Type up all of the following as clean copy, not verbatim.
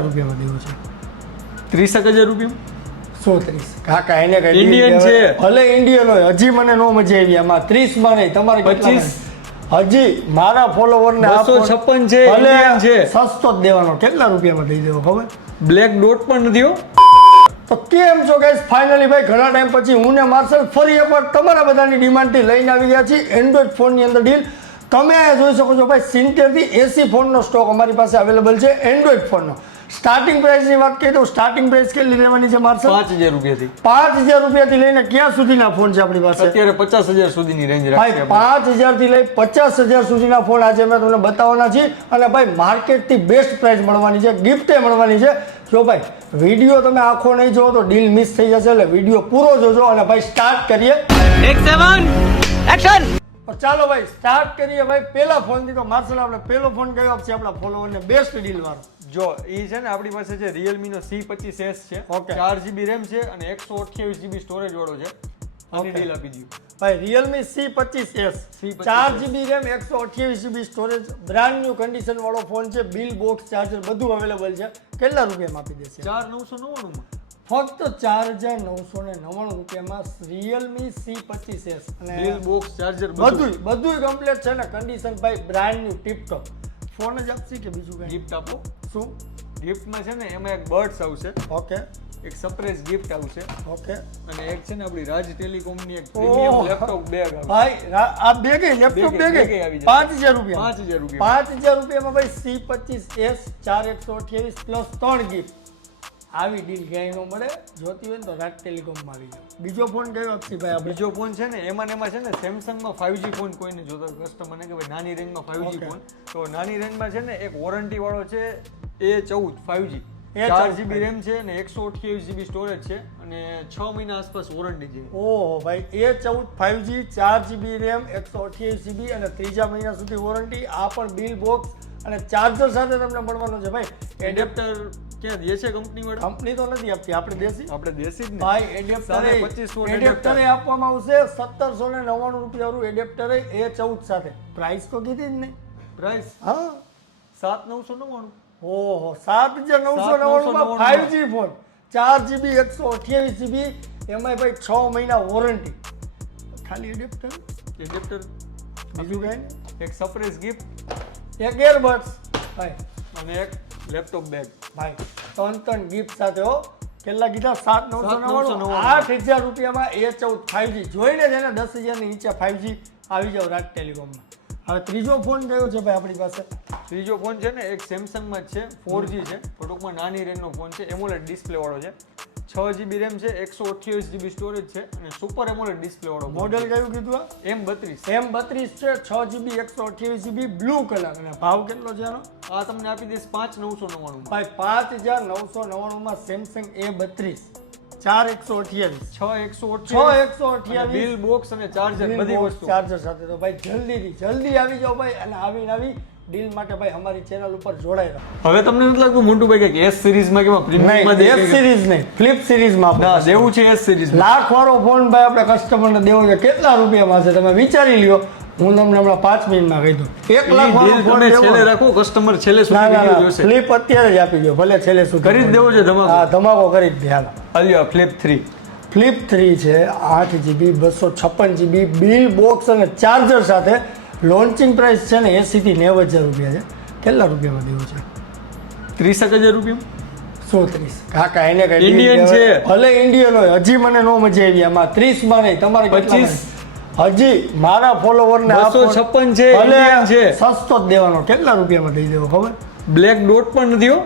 રૂપિયામાં દેવો છે 30,000 રૂપિયા 130 કાકા એને કઈ Indian છે. ભલે ઇન્ડિયન હોય હજી મને નો મજા આવી આમાં 30 માં નહીં તમારે કેટલા 25 હજી મારા ફોલોવર ને 256 છે, ભલે Indian છે. સસ્તો જ દેવાનો કેટલા રૂપિયામાં દઈ દેવો ખબર બ્લેક ડોટ પણ નથી હો. તો કેમ છો ગાઈસ ફાઇનલી ભાઈ ઘણા ટાઈમ પછી હું ને માર્શલ ફરી એકવાર તમારા બધાની ડિમાન્ડથી લઈને આવી ગયા છીએ એન્ડ્રોઈડ ફોનની અંદર ડીલ તમે જોઈ શકો છો ભાઈ 70 થી 80 ફોનનો સ્ટોક અમારી પાસે અવેલેબલ છે એન્ડ્રોઈડ ફોનનો સ્ટાર્ટિંગ પ્રાઇસની વાત કરીએ તો સ્ટાર્ટિંગ પ્રાઇસ કેટલી રહેવાની છે માર્શલ 5,000 રૂપિયાથી 5,000 રૂપિયાથી લઈને ક્યાં સુધીના ફોન છે આપણી પાસે અત્યારે 50,000 સુધીની રેન્જ રાખી ભાઈ 5,000 થી લઈ 50,000 સુધીના ફોન આજે મેં તમને બતાવવાના છીએ અને ભાઈ માર્કેટથી બેસ્ટ પ્રાઇસ મળવાની છે ગિફ્ટે મળવાની છે જો ભાઈ વિડીયો તમે આખો નહીં જોવો તો ડીલ મિસ થઈ જશે એટલે વિડીયો પૂરો જોજો અને ભાઈ સ્ટાર્ટ કરીએ એક્શન ચાલો ભાઈ સ્ટાર્ટ કરીએ ભાઈ પેલા ફોનથી તો માર્શલ આપણે પેલો ફોન કયો આપશે આપણા ફોલોવરને બેસ્ટ ડીલ વાળો જો ઈ છે ને આપણી પાસે છે Realme નો C25s છે Okay. 4GB RAM છે અને 128GB સ્ટોરેજ વાળો છે આની ડીલ આપી દઉં ભાઈ Realme C25s 4GB RAM 128GB storage brand new condition વાળો ફોન છે બિલ બોક્સ ચાર્જર બધું અવેલેબલ છે કેટલા રૂપિયામાં આપી દેશે 4,999 માં ફક્ત 4,999 રૂપિયામાં Realme C25s અને બિલ બોક્સ ચાર્જર બધું કમ્પ્લીટ છે ને કન્ડિશન ભાઈ બ્રાન્ડ ન્યુ ટીપ ટોપ ફોન જ આપશે કે બીજું કઈ ગિફ્ટ આપો શું ગિફ્ટમાં છે ને એમાં એક બર્ડ્સ આવશે ઓકે એક સરપ્રાઈઝ ગિફ્ટ આવશે ઓકે અને એક છે ને આપણી રાજ ટેલિકોમની એક ઓહ. પ્રીમિયમ લેપટોપ બેગ આવશે ભાઈ આ બે ગઈ લેપટોપ બે ગઈ આવી જાય. 5,000 રૂપિયા 5,000 રૂપિયા 5,000 રૂપિયામાં ભાઈ C25s 4128 પ્લસ 3 ગિફ્ટ આવી ડીલ ક્યાંય ન મળે જોતી હોય ને તો રાજ ટેલિકોમમાં આવી જાવ બીજો ફોન કયો આપશી ભાઈ આપણે બીજો ફોન છે ને એમાં છે ને સેમસંગમાં 5G ફોન કોઈને જોતા કસ્ટમરને કે ભાઈ નાની રેન્જમાં 5G Okay. ફોન તો નાની રેન્જમાં છે ને એક વોરંટી વાળો છે A14 5G A14 4GB RAM છે અને 128GB સ્ટોરેજ છે અને 6 મહિના આસપાસ વોરંટી છે ઓહો ભાઈ A14 5G 4GB RAM 128GB અને ત્રીજા મહિના સુધી વોરંટી આ પણ બિલ બોક્સ અને ચાર્જર સાથે તમને મળવાનો છે ભાઈ એડેપ્ટર ક્યાં દે છે કંપની વાળા કંપની તો નથી આપતી આપણે દેશી આપણે દેશી જ ને ભાઈ 2500 એડેપ્ટર આપવામાં આવશે 1,799 રૂપિયાનું એડેપ્ટર A14 સાથે પ્રાઇસ તો કીધી જ નહીં પ્રાઇસ હા 7,999 ઓહો 7,999 માં 5G ફોન 4GB 128GB એમાં ભાઈ 6 મહિના વોરંટી ખાલી એડેપ્ટર એડેપ્ટર બીજું કઈ નહીં એક સરપ્રાઈઝ ગિફ્ટ એક એરબડ્સ ભાઈ અને એક લેપટોપ બેગ ભાઈ ત્રણ ગિફ્ટ સાથે હો કેટલા કીધા 7,999 7,999. 8,000 રૂપિયામાં A14 5G જોઈને જ એને 10,000 ની નીચે 5G આવી જાવ રાજ ટેલિકોમમાં હવે ત્રીજો ફોન કયો છે ભાઈ આપણી પાસે ત્રીજો ફોન છે ને એક સેમસંગમાં જ છે 4G છે ટૂંકમાં નાની રેન્જનો ફોન છે એમોલેડ ડિસ્પ્લે વાળો છે 6GB RAM છે 128GB સ્ટોરેજ છે અને સુપર એમોલેડ ડિસ્પ્લે વાળો મોડેલ કયું કીધું આ M32 M32 છે 6GB 128GB બ્લુ કલર અને ભાવ કેટલો છે આનો આ તમને આપી દઈશ 5,999 ભાઈ 5,999 માં સેમસંગ A32 4128 6,128 બિલ બોક્સ અને ચાર્જર બધી વસ્તુ ચાર્જર સાથે તો ભાઈ જલ્દી આવી જાઓ ભાઈ અને આવી ડીલ માટે ભાઈ અમારી ચેનલ ઉપર જોડાઈ રહો હવે તમને નથી લાગતું મોન્ટુભાઈ કે S સિરીઝમાં કેવા પ્રીમિયમમાં નહીં S સિરીઝ નહીં ફ્લિપ સિરીઝમાં ના દેવું છે S સિરીઝ લાખ વાળો ફોન ભાઈ આપણે કસ્ટમરને દેવો છે કેટલા રૂપિયામાં છે તમે વિચારી લ્યો હું તમને હમણાં 5 મિનિટમાં કહી દઉં 1 લાખ વાળો ફોન તમે દેવો છેલ્લે રાખો કસ્ટમર છેલ્લે સુધી વિડિયો જોશે ફ્લિપ અત્યારે જ આપી દો ભલે છેલ્લે સુધી કરી જ દેવો છે ધમાકો હા ધમાકો કરી જ દે હાલો અલ્યો ફ્લિપ 3 ફ્લિપ 3 છે 8GB 256GB બિલ બોક્સ અને ચાર્જર સાથે લોન્ચિંગ પ્રાઇસ છે ને 80 થી 90,000 રૂપિયા છે કેટલા રૂપિયામાં દેવું છે 30,000 રૂપિયા 130 કાકા એને કઈ Indian deal છે. કહેવાય. ભલે ઇન્ડિયન હોય હજી મને નો મજા આવી આમાં 30 માં નહીં તમારે 25 હજી મારા ફોલોવર ને 256 છે Indian છે સસ્તો જ દેવાનો કેટલા રૂપિયામાં દઈ દેવો ખબર બ્લેક ડોટ પણ નથી હો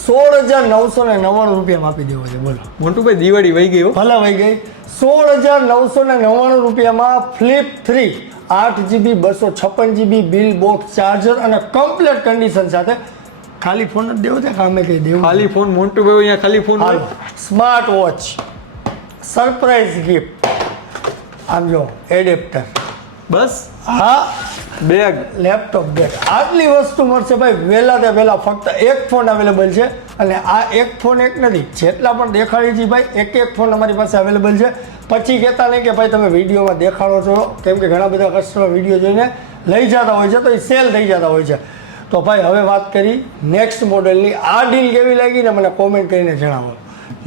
16,999 રૂપિયામાં આપી દેવો છે બોલો મોન્ટુભાઈ દિવાળી વહી ગઈ હો ભલે વહી ગઈ 16,999 રૂપિયામાં flip 3 8GB 256GB bill box charger અને કમ્પ્લીટ કન્ડિશન સાથે ખાલી ફોન જ દેવો છે કામે કઈ દેવું ખાલી ફોન મોન્ટુભાઈ અહીંયા ખાલી ફોન હાલો સ્માર્ટ વોચ સરપ્રાઈઝ ગિફ્ટ આમ જો એડેપ્ટર બસ હા બેગ લેપટોપ બેગ આટલી વસ્તુ મળશે ભાઈ વહેલા તે વહેલા ફક્ત એક ફોન અવેલેબલ છે અને આ એક ફોન એક નથી જેટલા પણ દેખાડી છે ભાઈ એક ફોન અમારી પાસે અવેલેબલ છે પછી કહેતા નહીં કે ભાઈ તમે વિડીયોમાં દેખાડો છો કેમ કે ઘણા બધા કસ્ટમર વિડીયો જોઈને લઈ જતા હોય છે તો એ સેલ થઈ જતા હોય છે તો ભાઈ હવે વાત કરી નેક્સ્ટ મોડેલની. આ ડીલ કેવી લાગી ને મને કોમેન્ટ કરીને જણાવો.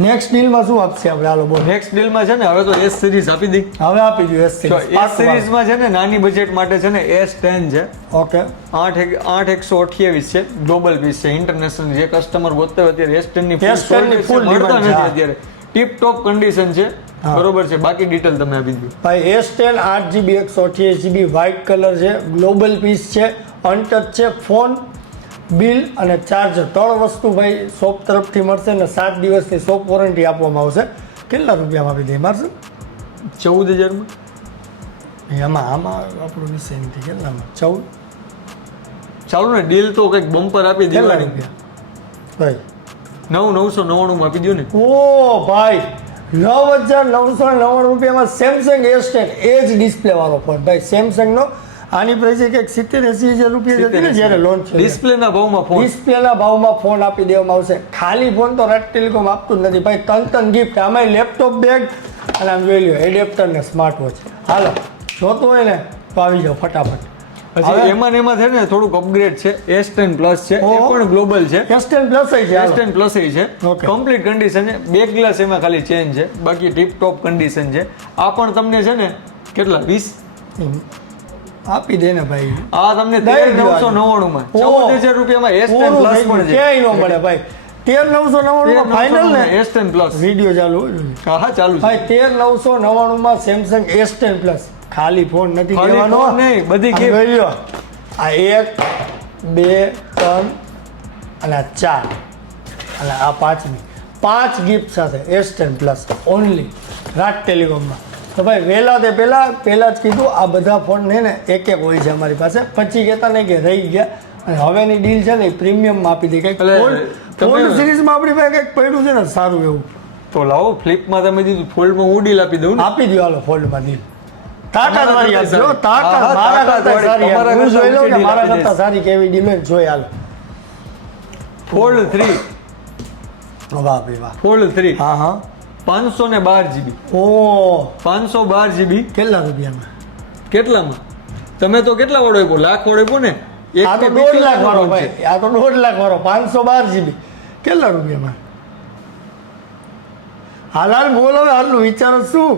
નેક્સ્ટ ડીલમાં શું આપશે આપણે? હાલો બોલો. નેક્સ્ટ ડીલમાં છે ને હવે તો S સિરીઝ આપી દી. હવે આપી દો S તો સિરીઝ. S સિરીઝમાં છે ને નાની બજેટ માટે છે ને S10 છે. ઓકે 8,128 છે, ગ્લોબલ પીસ છે, ઇન્ટરનેશનલ. જે કસ્ટમર ગોતતા હોય અત્યારે S10 ની S10 ની full મળતા demand નથી છે. અત્યારે. ટીપ ટોપ કન્ડિશન છે, બરોબર છે. બાકી ડિટેલ તમે આપી દો. ભાઈ S10 8GB 128GB white colour છે, ગ્લોબલ પીસ છે, અનટચ છે, ફોન, બિલ અને ચાર્જર 3 વસ્તુ ભાઈ શોપ તરફથી મળશે અને 7 દિવસની શોપ વોરંટી આપવામાં આવશે. કેટલા રૂપિયામાં આપી દે મારશે? 14,000 માં. આમાં આપણો વિષય નથી. કેટલામાં? 14. ચાલો ને ડીલ તો કંઈક બમ્પર આપી કેટલા દેવાની. રૂપિયા ભાઈ? 9,999 માં આપી દો ને. ઓ ભાઈ 9,999 રૂપિયામાં સેમસંગ S10 એ જ ડિસ્પ્લે વાળો ફોન. ભાઈ સેમસંગનો આની પ્રાઇસ કંઈક 70-80 હજાર રૂપિયા હતી ને જ્યારે લોન્ચ થયો. ડિસ્પ્લેના ભાવમાં ફોન. ડિસ્પ્લેના ભાવમાં ફોન આપી દેવામાં આવશે. ખાલી ફોન તો રાટ ટેલિકોમ આપતું જ નથી ભાઈ. ત્રણ ગિફ્ટ, આમાં લેપટોપ, બેગ અને આમ જોઈ લો એડેપ્ટર ને સ્માર્ટ વોચ. હાલો જોતું હોય ને તો આવી જાઓ ફટાફટ. પછી એમાં ને એમાં છે ને થોડુંક અપગ્રેડ છે. S10 પ્લસ છે, એ પણ ગ્લોબલ છે. S10 પ્લસ છે. S10 પ્લસ છે, Okay. કમ્પ્લીટ કન્ડિશન છે. બેક ગ્લાસ એમાં ખાલી ચેન્જ છે, બાકી ટીપ ટોપ કન્ડિશન છે. આ પણ તમને છે ને કેટલા 20 આપી દે ને ભાઈ. આ તમને દઈ દો 13,999 માં ઓહ. 14,000 રૂપિયામાં S10 પૂરું પ્લસ થઈ પણ ગયું. છે. ક્યાંય ન મળે ભાઈ. 13,999 માં ફાઇનલ ને. S10 plus. વિડીયો ચાલુ હોય ને. હા ચાલુ છે. ભાઈ 13,999 માં સેમસંગ S10 પ્લસ. ખાલી ફોન નથી ખાલી લેવાનો. ફોન નહીં, બધી આ gift. જોઈ લ્યો. આ 1 2 3 અને આ 4 અને આ 5મી 5 ગિફ્ટ સાથે S10 પ્લસ ઓનલી રાટ ટેલિકોમમાં. તો ભાઈ વહેલા તે પહેલા જ કીધું આ બધા ફોન ને એક હોય છે અમારી પાસે. પછી કહેતા નહીં કે રહી ગયા. અને હવેની ડીલ છે ને એ પ્રીમિયમમાં આપી દે. કંઈક એટલે ફોલ્ડ સિરીઝમાં આપણી પાસે કંઈક પડ્યું છે ને સારું એવું. તો લાવો ફ્લિપમાં તમે દીધું, ફોલ્ડમાં હું ડીલ આપી દઉં ને. આપી દો હાલો ફોલ્ડમાં ડીલ. તાકાત વાળી આપજો. હા, તાકાત હા, મારા તાકાત કરતા સારી. તમારા હું કરતા જોઈ લઉં કે ઊંચી મારા deal આપી કરતા સારી કેવી ડીલ હોય ને જોઈ હાલો. ફોલ્ડ 3. વાહ ભાઈ વાહ. ફોલ્ડ 3 હા હા. 512 GB. ઓ 512 GB કેટલા રૂપિયામાં? કેટલામાં? તમે તો કેટલા વાળો આપ્યો? લાખ વાળો આપ્યો ને. એક આ તો કે 1.5 લાખ વાળો છે. ભાઈ. આ તો 1.5 લાખ વાળો 512 GB કેટલા રૂપિયામાં? હાલ બોલો હવે હાલનું વિચારો શું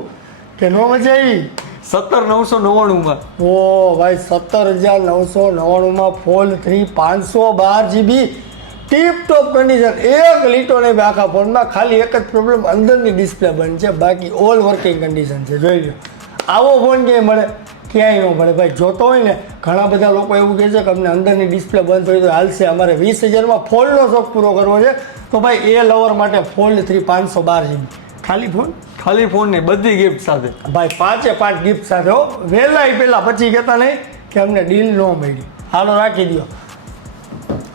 કે નો મજા આવી? 17,999 માં. ઓ ભાઈ 17,999 માં ફોલ્ડ 3 512 GB ટીપ ટોપ કન્ડિશન. એક લીટો નહીં ભાઈ આખા ફોનમાં. ખાલી એક જ પ્રોબ્લેમ, અંદરની ડિસ્પ્લે બંધ છે, બાકી ઓલ વર્કિંગ કન્ડિશન છે. જોઈ લો આવો ફોન ક્યાંય મળે? ક્યાંય ન મળે ભાઈ. જોતો હોય ને ઘણા બધા લોકો એવું કહે છે કે અમને અંદરની ડિસ્પ્લે બંધ હોય તો હાલશે, અમારે 20,000માં ફોલ્ડનો શોખ પૂરો કરવો છે. તો ભાઈ એ લવર માટે ફોલ્ડ 3 512 GB ખાલી ફોન. ખાલી ફોન ની બધી ગિફ્ટ સાથે. ભાઈ 5 ગિફ્ટ સાથે હો. વહેલા પહેલા પછી કહેતા નહીં કે અમને ડીલ ન મળી. હાલો રાખી દો.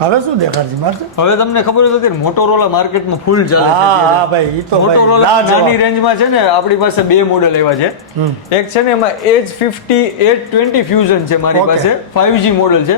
હવે શું દેખાડશે મારશે? હવે તમને ખબર જ હતી મોટોરોલા માર્કેટમાં ફૂલ ચાલે છે હા અત્યારે. હા ભાઈ ઈ તો ભાઈ મોટોરોલા લાજવાબ. નાની રેન્જમાં છે ને આપણી પાસે બે મોડેલ એવા છે. એક છે ને એમાં Edge 50 Edge 20 ફ્યુઝન છે મારી Okay. પાસે. 5G મોડેલ છે,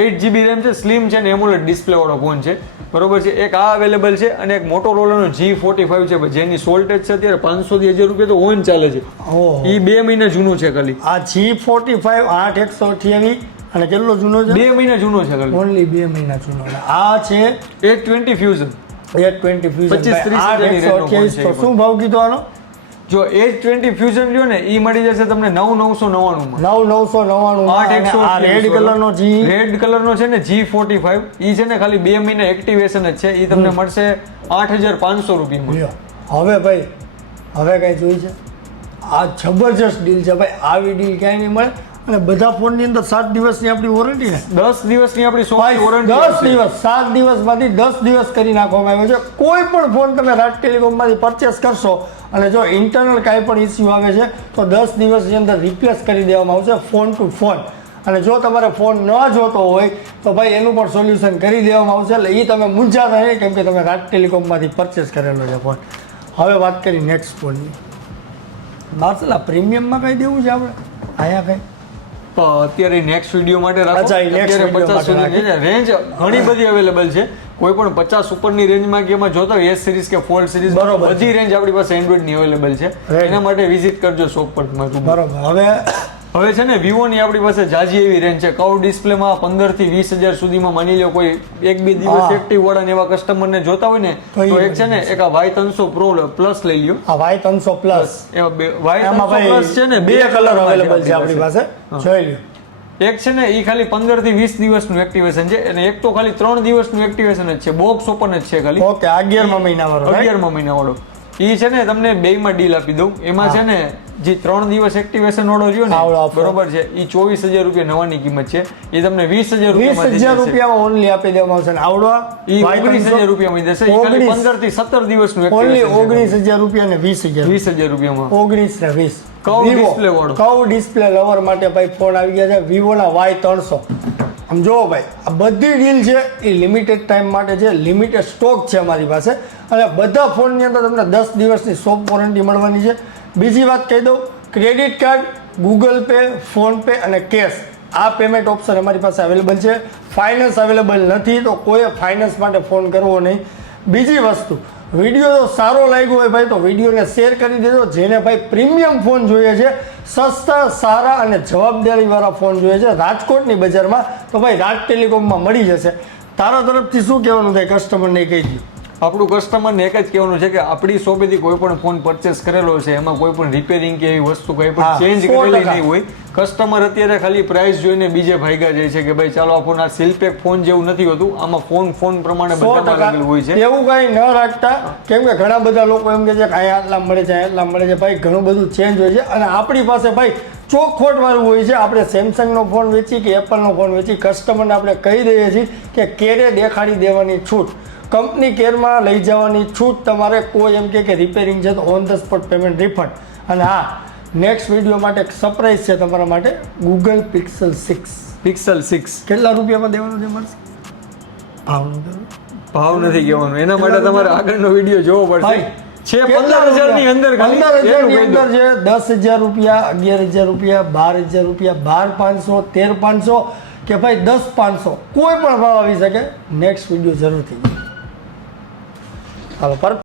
8GB રેમ છે, સ્લિમ છે ને એમોલેડ ડિસ્પ્લે વાળો ફોન છે, બરોબર છે. એક આ અવેલેબલ છે અને એક મોટોરોલાનો G45 છે જેની સોલ્ટેજ છે અત્યારે 500 થી 1000 રૂપિયા તો ઓન ચાલે છે. ઓહો. ઈ 2 મહિના જૂનો છે ખાલી. આ G45 8/128 અને કેટલો જૂનો છે? 2 મહિના જૂનો છે ખાલી. ઓનલી 2 મહિના જૂનો. અને આ છે Edge 20 ફ્યુઝન. 820 ફ્યુઝન 25-30 હજારની રેન્જનો ફોન 8/128 છે તો શું ભાવ કીધો આનો? જો Edge 20 ફ્યુઝન લ્યો ને ઈ મળી જશે તમને 9,999 માં. 9,999 અને આ રેડ કલરનો G રેડ કલરનો છે ને G45 ઈ છે ને ખાલી 2 મહિના એક્ટિવેશન જ છે. ઈ તમને મળશે 8,500 રૂપિયામાં. લ્યો. હવે ભાઈ હવે કઈ જોઈ છે? આ જબરજસ્ત ડીલ છે ભાઈ. આવી ડીલ ક્યાંય નહીં મળે. અને બધા ફોનની અંદર 7 દિવસની આપણી વોરંટી ને 10 દિવસની આપણી ભાઈ સોની વોરંટી 10 દિવસ 7 દિવસમાંથી 10 દિવસ કરી નાખવામાં આવ્યો છે. કોઈ પણ ફોન તમે રાજ ટેલિકોમમાંથી પરચેસ કરશો અને જો ઇન્ટરનલ કાંઈ પણ ઇસ્યુ આવે છે તો 10 દિવસની અંદર રિપ્લેસ કરી દેવામાં આવશે ફોન ટુ ફોન. અને જો તમારે ફોન ન જોતો હોય તો ભાઈ એનું પણ સોલ્યુશન કરી દેવામાં આવશે. એટલે એ તમે મૂંઝાતા નહીં કેમ કે તમે રાજ ટેલિકોમમાંથી પરચેસ કરેલો છે ફોન. હવે વાત કરી નેક્સ્ટ ફોનની. માર્સલા પ્રીમિયમમાં કઈ દેવું છે આપણે આયા કઈ? તો અત્યારે નેક્સ્ટ વિડીયો માટે રાખો. અચ્છા, એ next અત્યારે video 50 માટે સુધી છે. રેન્જ ઘણી બધી અવેલેબલ છે. કોઈ પણ 50 ઉપરની રેન્જમાં કે એમાં જોતા હોય S સિરીઝ કે ફોલ્ડ સિરીઝ, બરોબર. બધી રેન્જ આપણી પાસે એન્ડ્રોઇડ ની અવેલેબલ છે. Right. એના માટે વિઝિટ કરજો શોપ પર. બરોબર. હવે હવે છે ને વિવોની આપણી પાસે જાજી એવી રેન્જ છે. કર્વ ડિસ્પ્લેમાં 15 થી 20,000 સુધીમાં માની લો કોઈ 1-2 દિવસ હા. એક્ટિવ વાળા ને એવા કસ્ટમરને જોતા હોય ને તો તો એ એક છે ને એક આ Y300 Pro પ્લસ લઈ લ્યો. આ Y300 પ્લસ એમાં એમાં Y300 ભાઈ પ્લસ છે ને બે કલર કલરમાં અવેલેબલ છે આપણી પાસે. જોઈ લ્યો. એક છે ને એ ખાલી 15 થી 20 દિવસનું એક્ટિવેશન છે અને એક તો ખાલી 3 દિવસનું એક્ટિવેશન જ છે. બોક્સ ઓપન જ છે ખાલી. ઓકે 11મા મહિના વાળો right? 11મા મહિના વાળો. ઈ છે ને તમને બેયમાં ડીલ આપી દઉં. એમાં છે ને જે 3 દિવસ એક્ટિવેશન વાળો રહ્યો આવડો ને offer. બરોબર છે ઈ 24,000 રૂપિયા નવાની કિંમત છે. એ તમને 20,000 રૂપિયામાં 20,000 રૂપિયામાં ઓનલી આપી દેવામાં આવશે ને આવડો ઈ 19,000 રૂપિયામાં દેશે. ઈ ખાલી 15 થી 17 દિવસનું ઓનલી એક્ટિવેશન 19,000 રૂપિયા ને 20,000 20,000 રૂપિયામાં 19 ને 20 Curve Vivo, display વાળો. curve display lover માટે ભાઈ ફોન આવી ગયા છે વિવોના Y300. આમ જુઓ ભાઈ આ બધી ડીલ છે એ લિમિટેડ ટાઈમ માટે છે, લિમિટેડ સ્ટોક છે અમારી પાસે અને બધા ફોનની અંદર તમને 10 દિવસની શોપ વોરંટી મળવાની છે. બીજી વાત કહી દઉં, credit card, Google pay, phone pay અને કેશ આ પેમેન્ટ ઓપ્શન અમારી પાસે અવેલેબલ છે. ફાઇનાન્સ અવેલેબલ નથી તો કોઈએ ફાઇનાન્સ માટે ફોન કરવો નહીં. બીજી વસ્તુ, વિડીયો જો સારો લાગ્યો હોય ભાઈ તો વિડીયોને શેર કરી દેજો. જેને ભાઈ પ્રીમિયમ ફોન જોઈએ છે, સસ્તા સારા અને જવાબદારીવાળા ફોન જોઈએ છે રાજકોટની બજારમાં તો ભાઈ રાજ ટેલિકોમમાં મળી જશે. તારા તરફથી શું કહેવાનું થાય કસ્ટમરને કહી દઉં? આપણું કસ્ટમરને એક જ કહેવાનું છે કે આપણી શોપેથી કોઈ પણ ફોન પરચેસ કરેલો છે એમાં કોઈ પણ રિપેરિંગ કે એવી વસ્તુ કોઈ પણ હા, ચેન્જ 100% કરેલી નહીં હોય. કસ્ટમર અત્યારે ખાલી પ્રાઇસ જોઈને બીજે ભાગ્યા જાય છે કે ભાઈ ચાલો આ ફોન આ સિલ્પેક ફોન જેવું નથી હોતું, આમાં ફોન પ્રમાણે બધામાં 100% અલગ હોય છે. એવું કઈ ન રાખતા, કેમ કે ઘણા બધા લોકો એમ કે છે કે અહીંયા આટલા મળે છે આટલા મળે છે. ભાઈ ઘણું બધું ચેન્જ હોય છે અને આપણી પાસે ભાઈ ચોખવટ વાળું હોય છે. આપણે સેમસંગનો ફોન વેચી કે એપલનો ફોન વેચી કસ્ટમરને આપણે કહી દઈએ છીએ કે કેરે દેખાડી દેવાની છૂટ, કંપની કેરમાં લઈ જવાની છૂટ. તમારે કોઈ એમ કે રિપેરિંગ છે તો on the spot payment refund. અને હા, નેક્સ્ટ વિડીયો માટે એક સરપ્રાઈઝ છે તમારા માટે, ગૂગલ પિક્સલ 6 પિક્સલ 6 કેટલા રૂપિયામાં દેવાનું છે મળશે? ભાવનું કહેવું? ભાવ નથી કહેવાનું, એના માટે તમારે આગળનો વિડીયો જોવો ભાઈ પડશે. છે 15,000 ની અંદર ખાલી 15,000 ની એનું કહી અંદર દો. છે 10,000 રૂપિયા, 11,000 રૂપિયા, 12,000 રૂપિયા, 12,500, 13,500 કે ભાઈ 10,500 કોઈ પણ ભાવ આવી શકે. નેક્સ્ટ વિડીયો જરૂરથી હાલો પર